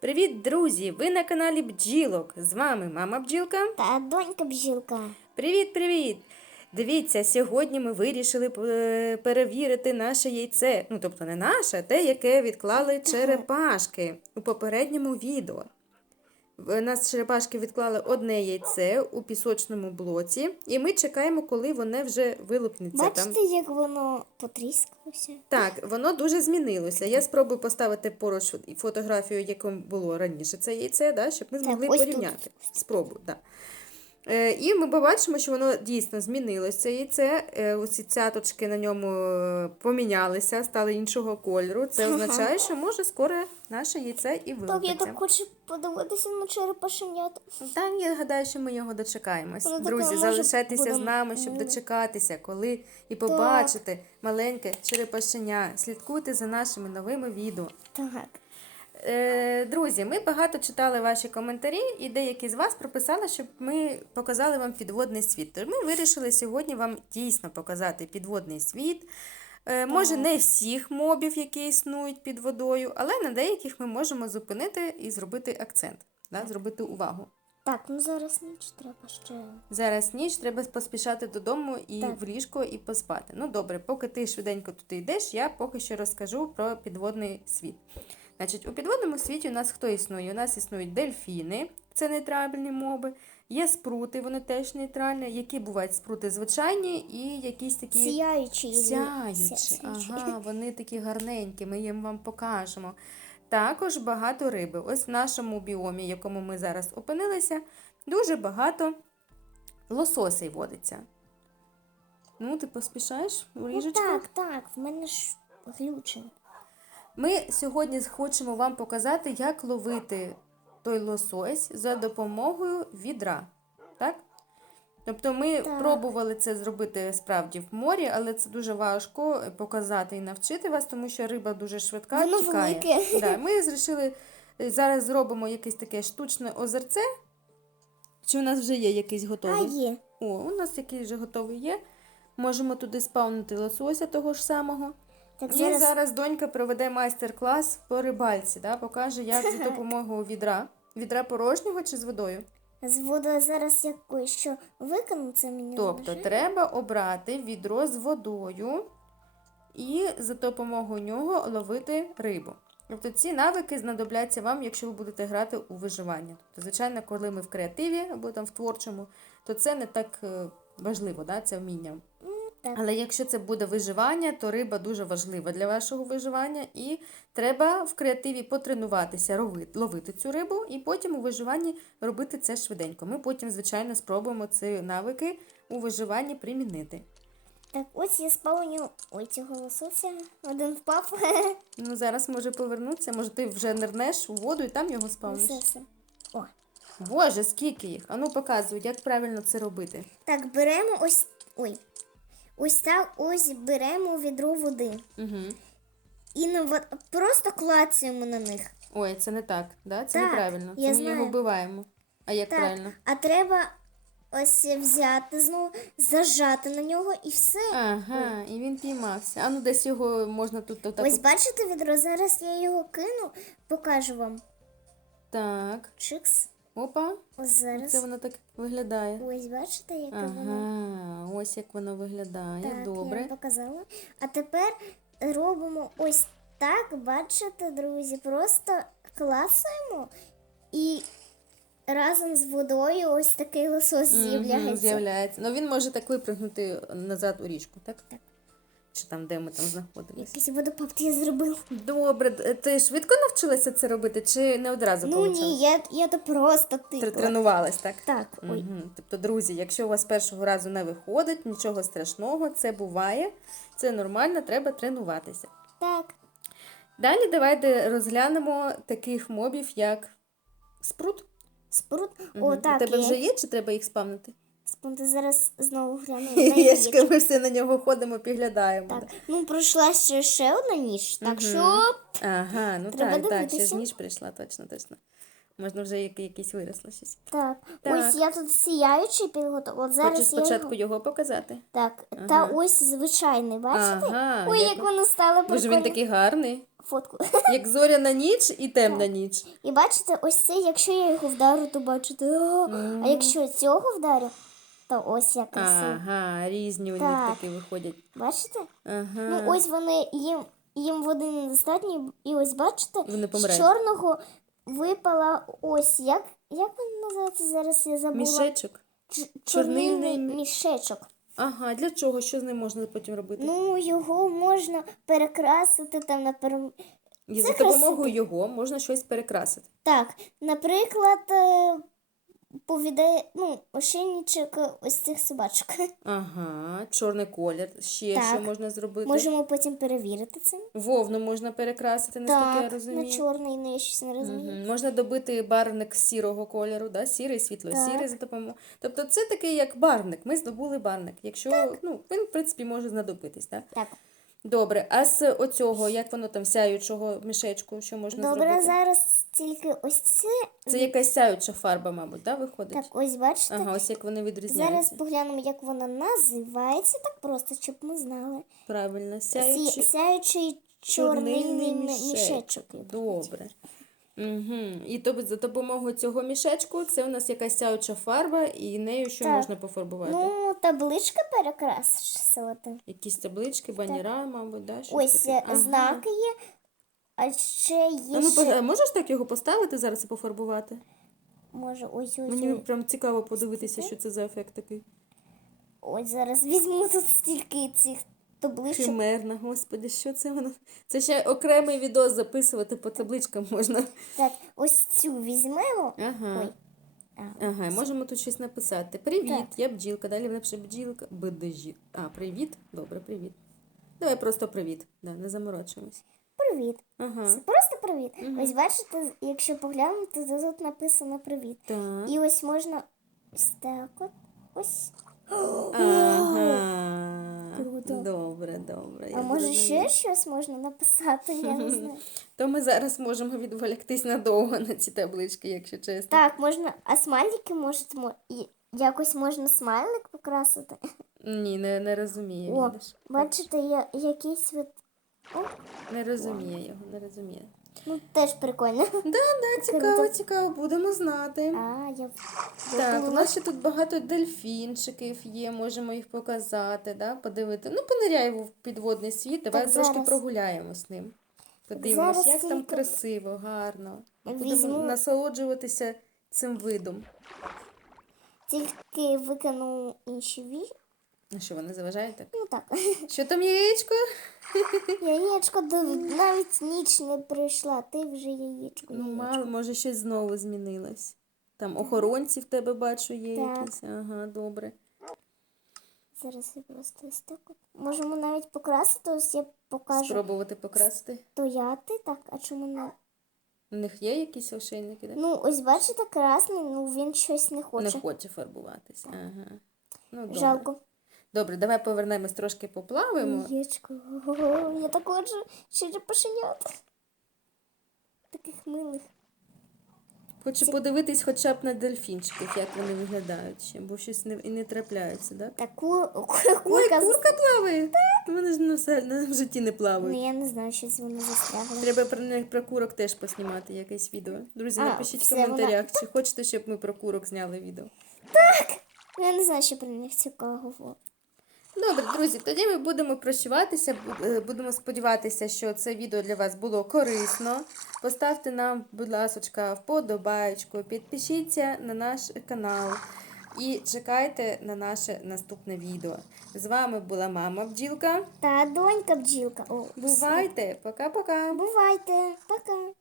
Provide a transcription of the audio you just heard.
Привіт, друзі! Ви на каналі Бджілок. З вами мама бджілка. Та донька бджілка. Привіт, привіт! Дивіться, сьогодні ми вирішили е, перевірити наше яйце. Ну, тобто не наше, а те, яке відклали черепашки у попередньому відео. В нас черепашки відклали одне яйце у пісочному блоці, і ми чекаємо, коли воно вже вилупнеться. Бачите, як воно потріскалося? Так, воно дуже змінилося. Я спробую поставити поруч фотографію, яким було раніше це яйце, да, щоб ми Так, змогли тут. порівняти. так. да. Е, і ми побачимо, що воно дійсно змінилося це яйце. Е, оці цяточки на ньому е, помінялися, стали іншого кольору. Це означає, що може скоро наше яйце і Так, я так хочу подивитися на черепашенят. Так, я гадаю, що ми його дочекаємось. Воно таке, Друзі, може, залишайтеся з нами, щоб дочекатися, коли і побачити маленьке черепашеня. Слідкуйте за нашими новими відео. Так. Е, друзі, ми багато читали ваші коментарі, і деякі з вас прописали, щоб ми показали вам підводний світ. Тож ми вирішили сьогодні вам дійсно показати підводний світ. Е, може, не всіх мобів, які існують під водою, але на деяких ми можемо зупинити і зробити акцент, да, зробити увагу. Так, ну зараз ніч треба ще. Зараз ніч, треба поспішати додому і Так. в ліжко і поспати. Ну добре, поки ти швиденько туди йдеш, я поки що розкажу про підводний світ. Значить, у підводному світі у нас хто існує? У нас існують дельфіни, це нейтральні моби, є спрути, вони теж нейтральні. Які бувають спрути звичайні і якісь такі Сяючі. сяючі. Сяючі. Ага, вони такі гарненькі, ми їм вам покажемо. Також багато риби. Ось в нашому біомі, в якому ми зараз опинилися, дуже багато лососей водиться. Ну, ти поспішаєш Ну так, так, в мене ж глюче. Ми сьогодні хочемо вам показати, як ловити той лосось за допомогою відра. Так? Тобто ми Так. пробували це зробити справді в морі, але це дуже важко показати і навчити вас, тому що риба дуже швидка Воно тікає. велике. Да, ми вирішили, е, зараз зробимо якесь таке штучне озерце. Чи у нас вже є якийсь готовий? А є. О, у нас якийсь вже готовий є. Можемо туди спавнити лосося того ж самого. Так І зараз, зараз донька проведе майстер-клас по рибальці, да? покаже, як за допомогою відра. Відра порожнього чи з водою? з водою зараз якось що викину, це мені Тобто лежить. треба обрати відро з водою і за допомогою нього ловити рибу. Тобто ці навики знадобляться вам, якщо ви будете грати у виживання. Тобто, звичайно, коли ми в креативі або там в творчому, то це не так е, важливо, да? це вміння. Так. Але якщо це буде виживання, то риба дуже важлива для вашого виживання, і треба в креативі потренуватися ровити- ловити цю рибу, і потім у виживанні робити це швиденько. Ми потім, звичайно, спробуємо ці навики у виживанні примінити. Так, ось я спав. Ой, цього лосося. Один впав. Ну, зараз може повернутися, може ти вже нирнеш у воду і там його спавниш. Все, все. О. Боже, скільки їх! Ану показуй, як правильно це робити. Так, беремо ось. Ой. Ось так ось беремо відро води. Угу. І на вод... просто клацаємо на них. Ой, це не так, да? Це Так, неправильно. Це я ми знаю. його вбиваємо. А як Так. правильно? А треба ось взяти знову, зажати на нього і все. Ага, і він піймався. А ну десь його можна тут отак. ось от- бачите відро? Зараз я його кину, покажу вам. Так. Чикс. Опа. Ось зараз. Це воно так виглядає. Ось бачите, яке воно. Ага, ось як воно виглядає. Так, Добре. вам показала. А тепер робимо ось так, бачите, друзі, просто клацаємо і разом з водою ось такий лосось з'являється. З'являється. Ну він може так випрыгнути назад у річку, так? Так. Чи там, де ми там знаходилися. Якийсь водопад я зробив. Добре, ти швидко навчилася це робити, чи не одразу Ну получалось? ні, я, я то просто тикла. Тренувалась, так? Так, ой. Угу. Тобто, друзі, якщо у вас першого разу не виходить, нічого страшного, це буває, це нормально, треба тренуватися. Так. Далі давайте розглянемо таких мобів, як спрут. Спрут. О, так. У тебе я... вже є, чи треба їх спавнити? Спонти зараз знову гляну. Яєчка, ми все на нього ходимо, підглядаємо. Так. Ну, пройшла ще, ще одна ніч, так Мгм. що Ага, ну Треба так, так, ще ж ніж прийшла, точно, точно. Можна вже як- якісь виросло щось. так. Так. Ось я тут сіяючий підготував. От зараз Хочеш я спочатку його... його показати? Так, Ага. та ось звичайний, бачите? Ага, Ой, як як воно стало Боже, він такий гарний. фотку. Як зоряна ніч і темна ніч. І бачите, ось це, якщо я його вдарю, то бачите. «О!» А якщо цього вдарю, то ось як красиво. Ага, різні у них Так. такі виходять. Бачите? Ага. Ну ось вони їм, їм води недостатньо, і ось бачите, Вони з чорного випала ось як. Як він називається зараз? Я забула. Мішечок. Ч- чорнильний чорнильний мі- мішечок. Ага, для чого? Що з ним можна потім робити? Ну, його можна перекрасити там на перем... І за допомогою красиво. його можна щось перекрасити. Так, наприклад, е, повідає, ну, ошейничок ось цих собачок. Ага, чорний колір. Ще що можна зробити? Можемо потім перевірити це. Вовну можна перекрасити, наскільки я розумію. на чорний, ну я щось не розумію. Мгм. Можна добити барник сірого кольору, да? сірий, світло-сірий за допомогою. Тобто це такий як барник. Ми здобули барник. Якщо ну, він, в принципі, може знадобитись, так? Так. Добре, а з оцього, як воно там сяючого мішечку, що можна Добре, зробити? зараз тільки ось це. Це якась сяюча фарба, мабуть, да, виходить? Так, ось бачите. Ага, ось як вони Зараз поглянемо, як вона називається, так просто, щоб ми знали. Правильно, Сі, сяючий чорний чорнильний мішечок. Добре. Угу. І тобто за допомогою цього мішечку це у нас якась сяюча фарба, і нею що Так. можна пофарбувати? Ну, табличка перекрасити. Якісь таблички, баніра, мабуть, да? щось Ось таке. е, Ага. знаки є, а ще є А ну, ще... можеш так його поставити зараз і пофарбувати? Може, ось ось. Мені ось. прям цікаво подивитися, що це за ефект такий. Ось зараз візьму тут стільки цих табличок. Химерна, господи, що це воно? Це ще окремий відео записувати по табличкам можна. Так, ось цю візьмемо. Ага. Ой. А, Ага, можемо тут щось написати. Привіт, Так. я бджілка. Далі напише бджілка. БДЖ. А, привіт. Добре, привіт. Давай просто привіт. Да, не заморочуємось. Привіт. Ага. Це просто привіт. Ось бачите, якщо поглянути, то тут написано привіт. Так. І ось можна ось так от. Ось. Ага. Круто. Добре, добре. А я може зрозуміла. ще щось можна написати, я не знаю. То ми зараз можемо відволіктись надовго на ці таблички, якщо чесно. Так, можна, а смайлики можуть мо- і якось можна смайлик покрасити. Ні, не, не розуміє. О, бачите, є якийсь от. Не розуміє його, не розуміє. Ну теж прикольно. Да, да, цікаво, цікаво, будемо знати. А, я Так, у нас ще тут багато дельфінчиків є, можемо їх показати, да? подивити. Ну, пониряй в підводний світ, давай Так, трошки зараз. прогуляємо з ним. Подивимось, Зараз як там красиво, гарно. Будемо візьму- насолоджуватися цим видом. тільки викину інші ві. Ну що, вони заважають так? Ну так. Що там яєчко? Яєчко навіть ніч не прийшла, ти вже яєчко. Ну, мало, може, щось знову змінилось. Там охоронці в тебе бачу є Так. якісь. Ага, добре. Зараз я просто ось так. Можемо навіть покрасити, ось я покажу. Спробувати покрасити. Стояти, так, а чому не? У них є якісь ошейники, да? Ну, ось бачите, красний, ну він щось не хоче. Не хоче фарбуватися. Ага. Ну, добре. Жалко. Добре, давай повернемось трошки поплаваємо. Яєчко. Ого, Я так хочу ще пошенят. Таких милих. Хочу подивитись хоча б на дельфінчиків, як вони виглядають ще, бо щось не, і не трапляється, так? Таку Ой, курка. курка плаває! Так. Вони ж на, все, на в житті не плавають. Ну я не знаю, щось вони застрягли. Треба про них про курок теж поснімати якесь відео. Друзі, А, напишіть в коментарях, чи хочете, щоб ми про курок зняли відео. Ну, Я не знаю, що про них цікавого. Добре, друзі, тоді ми будемо прощаватися. бу- е, Будемо сподіватися, що це відео для вас було корисно. Поставте нам, будь ласка, вподобайку, підпишіться на наш канал і чекайте на наше наступне відео. З вами була мама бджілка. Та донька бджілка. О, Бувайте! Пока-пока! Бувайте. Пока.